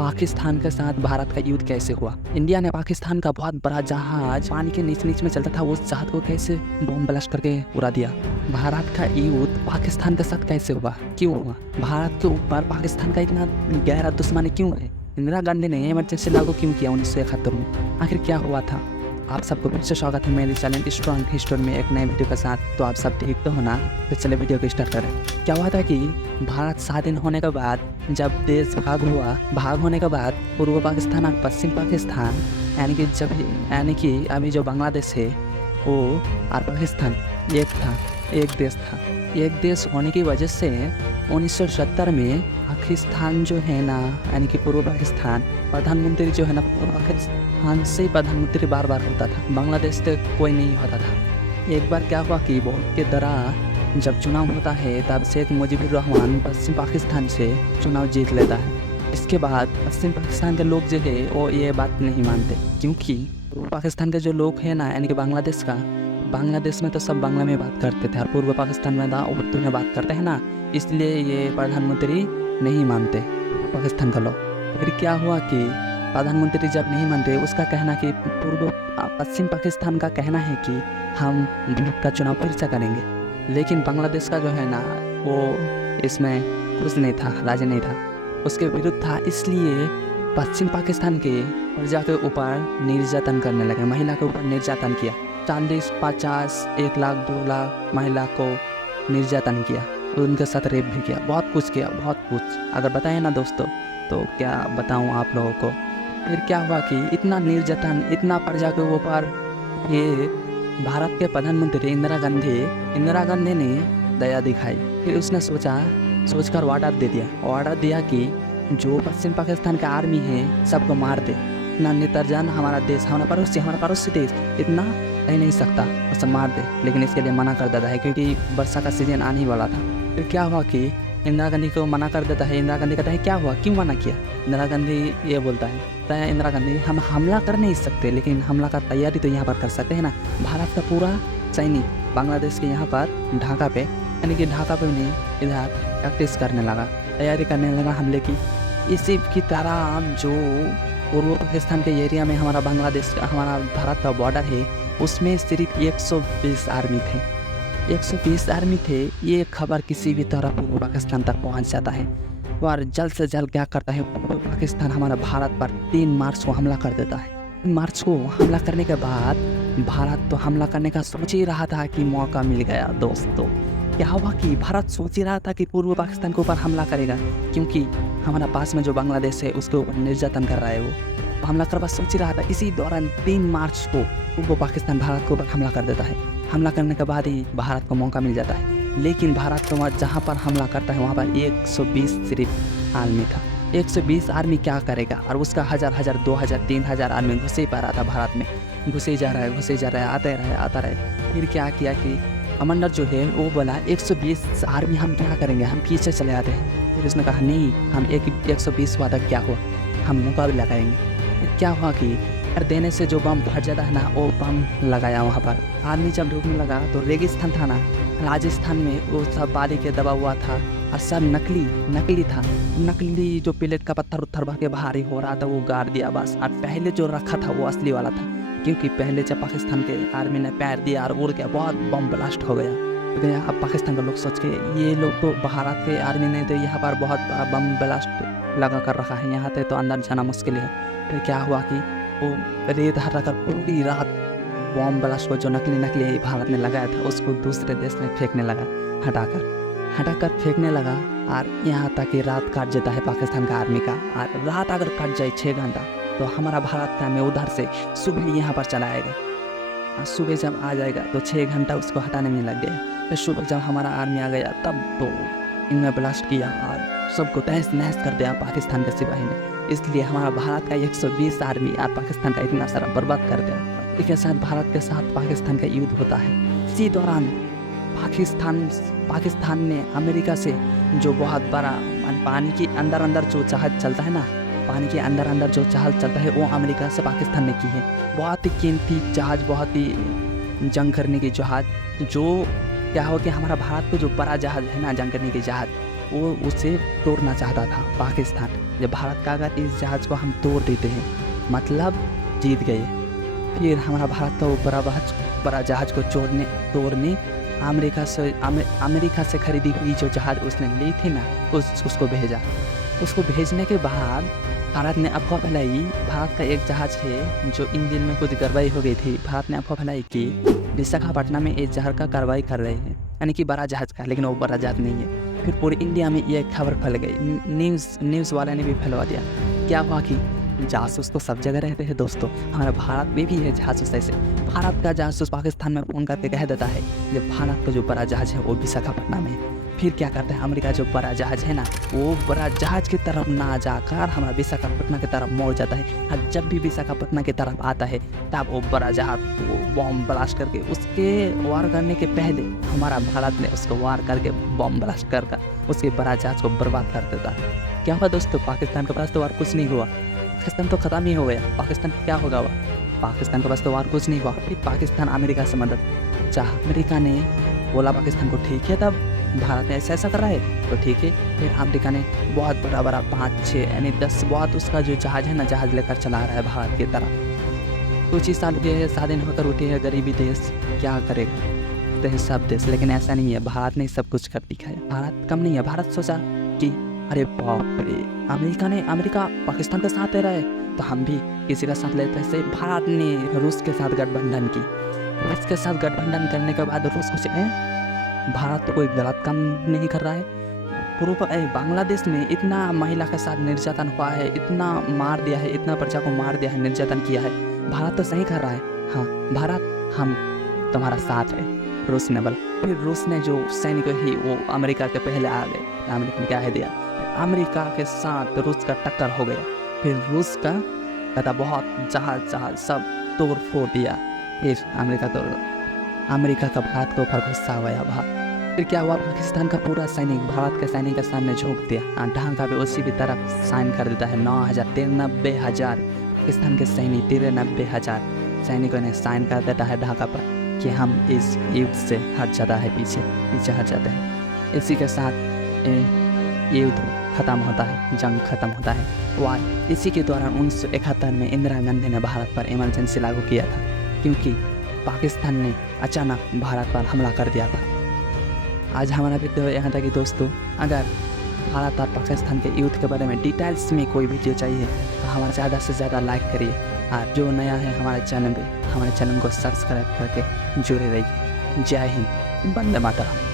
पाकिस्तान के साथ भारत का युद्ध कैसे हुआ। इंडिया ने पाकिस्तान का बहुत बड़ा जहाज पानी के नीचे में चलता था, उस जहाज को कैसे बॉम्ब ब्लास्ट करके उड़ा दिया। भारत का युद्ध पाकिस्तान के साथ कैसे हुआ, क्यों हुआ, भारत के ऊपर पाकिस्तान का इतना गहरा दुश्मनी क्यों है, इंदिरा गांधी ने इमरजेंसी लागू क्यों किया 1971 में, आखिर क्या हुआ था। आप सबको फिर से स्वागत है मेरे चैनल स्ट्रॉन्ग हिस्टोरी में एक नए वीडियो के साथ। तो आप सब ठीक तो हो ना, तो चलिए वीडियो को स्टार्ट करें। क्या हुआ था कि भारत स्वाधीन होने के बाद जब देश भाग होने के बाद पूर्व पाकिस्तान और पश्चिम पाकिस्तान यानी कि अभी जो बांग्लादेश है वो और पाकिस्तान एक देश होने की वजह से 1970 में पाकिस्तान जो है ना, यानी कि पूर्व पाकिस्तान, प्रधानमंत्री जो है ना पूर्व पाकिस्तान से प्रधानमंत्री बार बार होता था, बांग्लादेश से कोई नहीं होता था। एक बार क्या हुआ कि वोट के दौरान जब चुनाव होता है तब शेख मुजीबुर रहमान पश्चिम पाकिस्तान से चुनाव जीत लेता है। इसके बाद पश्चिम पाकिस्तान के लोग जो है वो ये बात नहीं मानते, क्योंकि पूर्व पाकिस्तान के जो लोग हैं ना, यानी कि बांग्लादेश में तो सब बांग्ला में बात करते थे और पूर्व पाकिस्तान में था उर्दू में बात करते हैं ना, इसलिए ये प्रधानमंत्री नहीं मानते पाकिस्तान का लोग। फिर क्या हुआ कि प्रधानमंत्री जब नहीं मानते, उसका कहना कि पश्चिम पाकिस्तान का कहना है कि हम वोट का चुनाव फिर से करेंगे, लेकिन बांग्लादेश का जो है ना वो इसमें कुछ नहीं था, राजी नहीं था, उसके विरुद्ध था। इसलिए पश्चिम पाकिस्तान के प्रजा के ऊपर निर्यातन करने लगे, महिला के ऊपर निर्यातन किया, 40, 50, 1 लाख 2 लाख महिला को निर्यातन किया, उनके साथ रेप भी किया, बहुत कुछ किया, बहुत कुछ। अगर बताएं ना दोस्तों तो क्या बताऊं आप लोगों को। फिर क्या हुआ कि इतना निर्यातन, इतना प्रजा के ऊपर, ये भारत के प्रधानमंत्री इंदिरा गांधी ने दया दिखाई। फिर उसने सोचकर ऑर्डर दिया कि जो पश्चिम पाकिस्तान का आर्मी है सबको मार दे, इतना नितरजन हमारा देश, हमारा पड़ोसी देश इतना रह नहीं सकता, उसे मार दे। लेकिन इसके लिए मना कर देता है क्योंकि वर्षा का सीजन आने ही वाला था। फिर क्या हुआ कि इंदिरा गांधी को मना कर देता है। इंदिरा गांधी कहता है क्या हुआ, क्यों मना किया। इंदिरा गांधी ये बोलता है इंदिरा गांधी, हम हमला कर नहीं सकते, लेकिन हमला का तैयारी तो यहाँ पर कर सकते हैं ना। भारत का पूरा सैनिक बांग्लादेश के यहाँ पर ढाका पे, यानी कि ढाका पे नहीं, इधर प्रैक्टिस करने लगा, तैयारी करने लगा हमले की। इसी की तरह जो पूर्व पाकिस्तान के एरिया में हमारा भारत का बॉर्डर है, उसमें सिर्फ 120 आर्मी थे। ये खबर किसी भी तरह पूर्व पाकिस्तान तक पहुंच जाता है और जल्द से जल्द क्या करता है, पूर्व पाकिस्तान हमारा भारत पर 3 मार्च को हमला कर देता है। 3 मार्च को हमला करने के बाद भारत तो हमला करने का सोच ही रहा था कि मौका मिल गया दोस्तों। क्या हुआ कि भारत सोच ही रहा था कि पूर्व पाकिस्तान के ऊपर हमला करेगा, क्योंकि हमारा पास में जो बांग्लादेश है उसके ऊपर निर्यातन कर रहा है, वो हमला करवा सोच ही रहा था। इसी दौरान 3 मार्च को पूर्व पाकिस्तान भारत के ऊपर हमला कर देता है। हमला करने के बाद ही भारत को मौका मिल जाता है, लेकिन भारत को जहाँ पर हमला करता है वहाँ पर 120 सिर्फ आर्मी था। 120 आर्मी क्या करेगा, और उसका 1000, 2000, 3000 आर्मी घुसे पा रहा था भारत में, घुसे जा रहा है, आता रहे। फिर क्या किया कि कमांडर जो है वो बोला 120 आर्मी हम क्या करेंगे, हम पीछे चले आते हैं। फिर उसने कहा नहीं, हम 120 वादा क्या हुआ, हम मुकाबला करेंगे। क्या हुआ कि देने से जो बम फट जाता है ना, वो बम लगाया वहाँ पर। आर्मी जब ढूंढने लगा तो रेगिस्तान था ना राजस्थान में, वो सब बाली के दबा हुआ था और सब नकली था। नकली जो प्लेट का पत्थर उत्थर भर के भारी हो रहा था वो गाड़ दिया बस। और पहले जो रखा था वो असली वाला था, क्योंकि पहले जब पाकिस्तान के आर्मी ने पैर दिया और उड़ गया, बहुत बम ब्लास्ट हो गया। अब पाकिस्तान के लोग सोच के, ये लोग तो भारत के आर्मी ने तो यहाँ पर बहुत बड़ा बम ब्लास्ट लगा कर रखा है, यहाँ पे तो अंदर जाना मुश्किल है। फिर क्या हुआ कि वो रेत हटाकर पूरी रात बम ब्लास्ट को जो नकली भारत ने लगाया था उसको दूसरे देश में फेंकने लगा, हटाकर फेंकने लगा। और यहाँ तक कि रात काट जाता है पाकिस्तान का आर्मी का। और रात अगर कट जाए 6 घंटा तो हमारा भारत का में उधर से सुबह यहाँ पर चला आएगा, और सुबह जब आ जाएगा तो 6 घंटा उसको हटाने में लग गया। फिर सुबह जब हमारा आर्मी आ गया तब तो इनमें ब्लास्ट किया और सबको तहस नहस कर दिया पाकिस्तान के सिपाही ने। इसलिए हमारा भारत का 120 आर्मी और पाकिस्तान का इतना सारा बर्बाद कर दिया। इसके साथ भारत के साथ पाकिस्तान का युद्ध होता है। इसी दौरान पाकिस्तान ने अमेरिका से जो बहुत बड़ा पानी के अंदर जो जहाज चलता है ना, पानी के अंदर जो जहाज चलता है वो अमेरिका से पाकिस्तान ने की है। बहुत ही कीमती जहाज, बहुत ही जंग करने की जहाज। जो क्या हो कि हमारा भारत को जो बड़ा जहाज है ना, जंग करने के जहाज, वो उसे तोड़ना चाहता था पाकिस्तान। जब भारत का अगर इस जहाज़ को हम तोड़ देते हैं मतलब जीत गए। फिर हमारा भारत का वो बड़ा जहाज़ को तोड़ने अमेरिका से खरीदी हुई जो जहाज़ उसने ली थी ना उसको भेजा। उसको भेजने के बाद भारत ने अफवाह फैलाई, भारत का एक जहाज़ है जो इंजन में कुछ गड़बड़ी हो गई थी। भारत ने अफवाह फैलाई कि विशाखापट्टनम में इस जहाज़ का कार्रवाई कर रहे हैं, यानी कि बड़ा जहाज़ का, लेकिन वो बड़ा जहाज़ नहीं है। फिर पूरी इंडिया में ये खबर फैल गई, न्यूज़ वाले ने भी फैलवा दिया। क्या हुआ कि जासूस तो सब जगह रहते हैं दोस्तों, हमारे भारत में भी है जासूस। ऐसे भारत का जासूस पाकिस्तान में फ़ोन करके कह देता है जब भारत का जो बड़ा जहाज़ है वो विशाखापट्टनम में है। फिर क्या करता है अमेरिका जो बड़ा जहाज़ है ना वो बड़ा जहाज़ की तरफ ना जाकर हमारा विशाखापट्टनम की तरफ मोड़ जाता है। और जब भी विशाखापट्टनम की तरफ आता है तब वो बड़ा जहाज़ वो बॉम्ब ब्लास्ट करके उसके वार करने के पहले हमारा भारत ने उसको वार करके बॉम्ब ब्लास्ट कर उसके बड़ा जहाज़ को बर्बाद कर देता है। क्या हुआ दोस्तों, पाकिस्तान के पास तो वार कुछ नहीं हुआ, पाकिस्तान तो ख़त्म ही हो गया। पाकिस्तान क्या होगा हुआ, पाकिस्तान के पास तो वार कुछ नहीं हुआ। फिर पाकिस्तान अमेरिका से मदद चाह, अमेरिका ने बोला पाकिस्तान को ठीक है, तब भारत ने ऐसा कर रहा है तो ठीक है। फिर अमेरिका ने बहुत बड़ा 5-6 यानी 10 बहुत उसका जो जहाज़ है ना जहाज़ लेकर चला रहा है भारत की तरफ। कुछ ही साल के स्वाधीन होकर उठे है गरीबी देश, क्या करेगा तो सब देश, लेकिन ऐसा नहीं है, भारत ने सब कुछ कर दिखाया। भारत कम नहीं है, भारत सोचा कि अरे बाप रे अमेरिका पाकिस्तान के साथ दे रहा है तो हम भी किसी का साथ लेते हैं। भारत ने रूस के साथ गठबंधन की, रूस के साथ गठबंधन करने के बाद रूस कुछ भारत तो कोई गलत काम नहीं कर रहा है। बांग्लादेश में इतना महिला के साथ निर्यातन हुआ है, इतना मार दिया है, इतना प्रजा को मार दिया है, निर्यातन किया है, भारत तो सही कर रहा है। हाँ भारत हम तुम्हारा साथ है, रूस ने बोला। फिर रूस ने जो सैनिक ही वो अमेरिका के पहले आ गए, अमेरिका ने क्या है दिया, अमेरिका के साथ रूस का टक्कर हो गया। फिर रूस का कहता बहुत जहाज सब तोड़ फोड़ दिया। फिर अमेरिका का भारत के ऊपर गुस्सा हुआ भारत। फिर क्या हुआ, पाकिस्तान का पूरा सैनिक भारत के सैनिक के सामने झोंक दिया। ढांका भी उसी भी तरफ साइन कर देता है 93,000 पाकिस्तान के सैनिक 93,000 सैनिकों ने साइन कर देता है ढाका पर कि हम इस युद्ध से हट जाता है, पीछे हट जाते हैं। इसी के साथ युद्ध ख़त्म होता है, जंग ख़त्म होता है। वार इसी के दौरान 1971 में इंदिरा गांधी ने भारत पर इमरजेंसी लागू किया था, क्योंकि पाकिस्तान ने अचानक भारत पर हमला कर दिया था। आज हमारा वीडियो यहाँ तक कि दोस्तों, अगर भारत और पाकिस्तान के युद्ध के बारे में डिटेल्स में कोई वीडियो चाहिए तो हमारे ज़्यादा से ज़्यादा लाइक करिए, और जो नया है हमारे चैनल को सब्सक्राइब करके जुड़े रहिए। जय हिंद, वंदे मातरम।